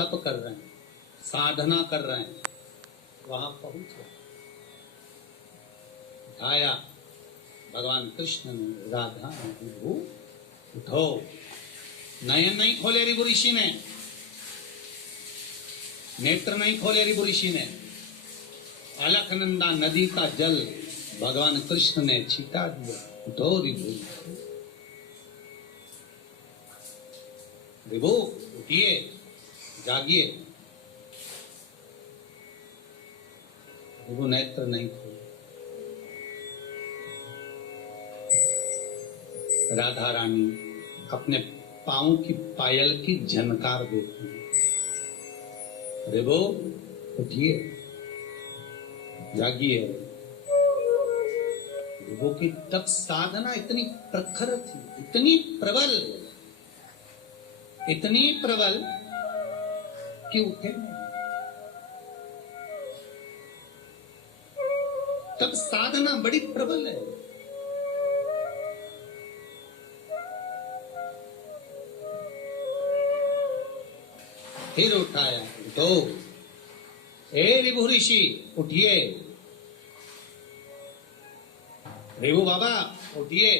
तप कर रहे हैं, साधना कर रहे हैं, वहां पहुंचे, उठाया भगवान कृष्ण ने, राधा ने, विभु उठो। नयन नहीं खोले ऋभु ऋषि ने, नेत्र नहीं खोले ऋभु ऋषि ने। अलकनंदा नदी का जल भगवान कृष्ण ने छिटा दिया। उठो ऋभु, ऋभु उठिए, जागिए। ऋभु नेत्र नहीं खोले। राधा रानी अपने पांव की पायल की झनकार देती है। ऋभु उठिए, जागिए। ऋभु की तप साधना इतनी प्रखर थी, इतनी प्रबल कि उठे नहीं। तप साधना बड़ी प्रबल है। फिर उठाया, उठो हे ऋभु ऋषि, उठिए। ऋभु बाबा उठिए।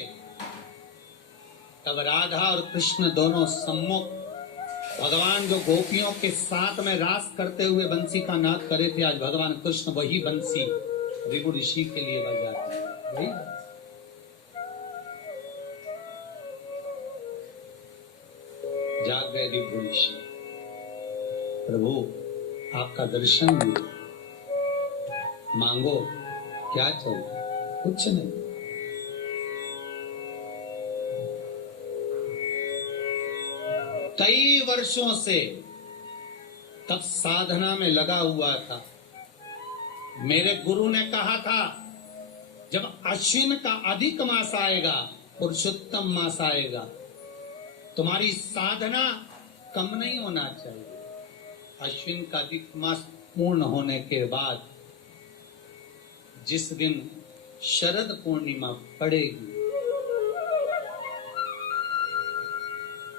तब राधा और कृष्ण दोनों सम्मुख, भगवान जो गोपियों के साथ में रास करते हुए बंसी का नाद करे थे, आज भगवान कृष्ण वही बंसी ऋभु ऋषि के लिए बजाते हैं। वही जाग गए ऋभु ऋषि। प्रभु आपका दर्शन दो, मांगो, क्या चाहिए? कुछ नहीं। कई वर्षों से तब साधना में लगा हुआ था। मेरे गुरु ने कहा था, जब अश्विन का अधिक मास आएगा, पुरुषोत्तम मास आएगा, तुम्हारी साधना कम नहीं होना चाहिए। अश्विन का अधिक मास पूर्ण होने के बाद जिस दिन शरद पूर्णिमा पड़ेगी,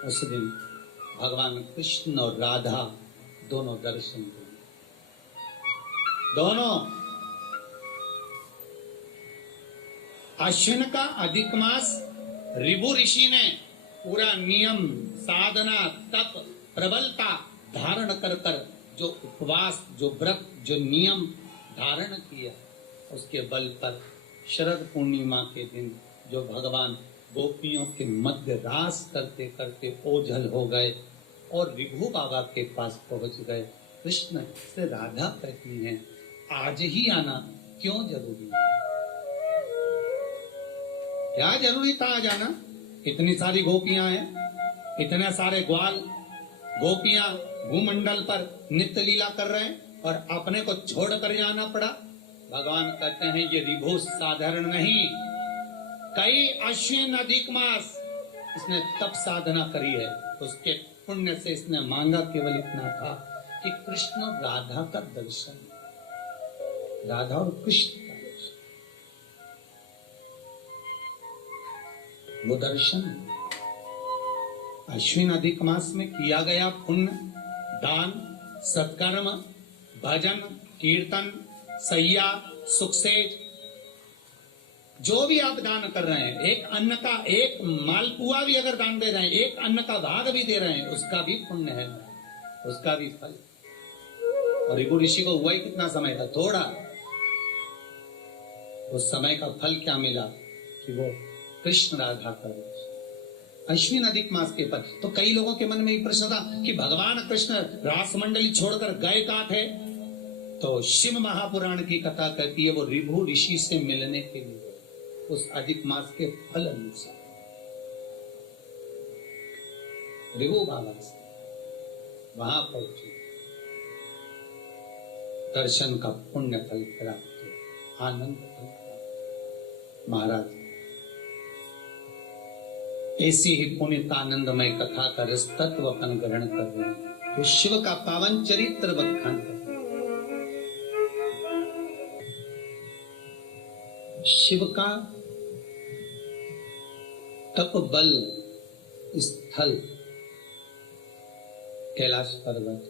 उस दिन भगवान कृष्ण और राधा दोनों दर्शन देंगे। दोनों अश्विन का अधिक मास ऋभु ऋषि ने पूरा नियम, साधना, तप, प्रबलता धारण कर कर जो उपवास, जो व्रत, जो नियम धारण किया, उसके बल पर शरद पूर्णिमा के दिन जो भगवान गोपियों के मध्य रास करते करते ओझल हो गए और ऋभु बाबा के पास पहुंच गए। कृष्ण से राधा कहती हैं, आज ही आना क्यों जरूरी है? क्या जरूरी था आज आना? इतनी सारी गोपियां हैं, इतने सारे ग्वाल गोपियां भूमंडल पर नित्य लीला कर रहे हैं और अपने को छोड़कर जाना पड़ा। भगवान कहते हैं, ये ऋभु साधारण नहीं, कई अश्विन अधिक मास इसने तप साधना करी है। उसके पुण्य से इसने मांगा केवल इतना था कि कृष्ण और राधा का दर्शन, राधा और कृष्ण का दर्शन, वो दर्शन अश्विन अधिक मास में किया गया पुण्य, दान, सत्कर्म, भजन, कीर्तन, सैया, सुखसेज, जो भी आप दान कर रहे हैं, एक अन्न का एक मालपुआ भी अगर दान दे रहे हैं, एक अन्न का भाग भी दे रहे हैं, उसका भी पुण्य है, उसका भी फल। और ऋभु ऋषि को हुआ ही कितना समय था? थोड़ा। उस समय का फल क्या मिला कि वो कृष्ण राधा का अश्विन अधिक मास के पद। तो कई लोगों के मन में एक प्रश्न था कि भगवान कृष्ण रास मंडली छोड़कर गए कहां थे? तो शिव महापुराण की कथा कहती है, वो ऋभु ऋषि से मिलने के लिए उस अधिक मास के फल अनुसार ऋभु बाबा से वहां पहुंचे, दर्शन का पुण्य फल प्राप्त किया, आनंद फल प्राप्त। महाराज, ऐसी ही पुण्यतानंदमय कथा का रस तत्व अपन ग्रहण कर रहे हैं, तो शिव का पावन चरित्र बखान कर रहे हैं। शिव का तप बल स्थल कैलाश पर्वत।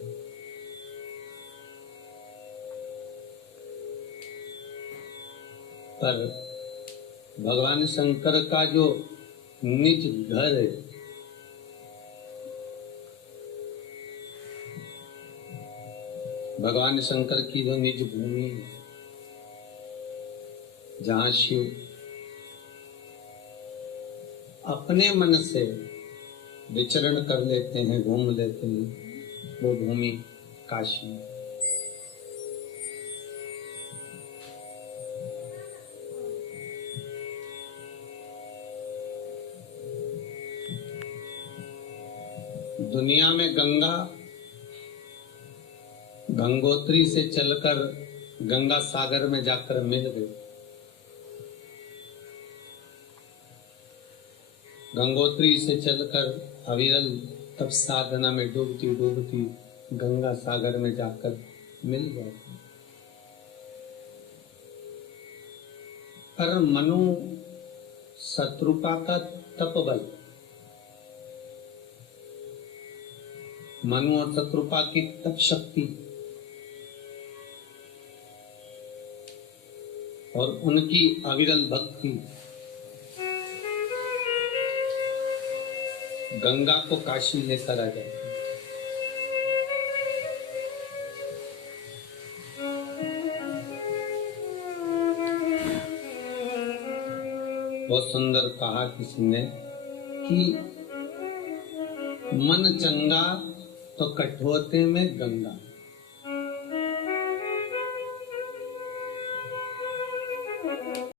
पर भगवान शंकर का जो निज घर है, भगवान शंकर की जो निज भूमि है, जहां शिव अपने मन से विचरण कर लेते हैं, घूम लेते हैं, वो भूमि काशी। दुनिया में गंगा गंगोत्री से चलकर गंगा सागर में जाकर मिल गई। गंगोत्री से चलकर अविरल तब साधना में डूबती डूबती गंगा सागर में जाकर मिल जाती। पर मनु शत्रुपा का तपबल, मनु और शत्रुपा की तप शक्ति और उनकी अविरल भक्ति गंगा को काशी लेकर आ जाती। बहुत सुंदर कहा किसी ने कि मन चंगा तो कठोते में गंगा।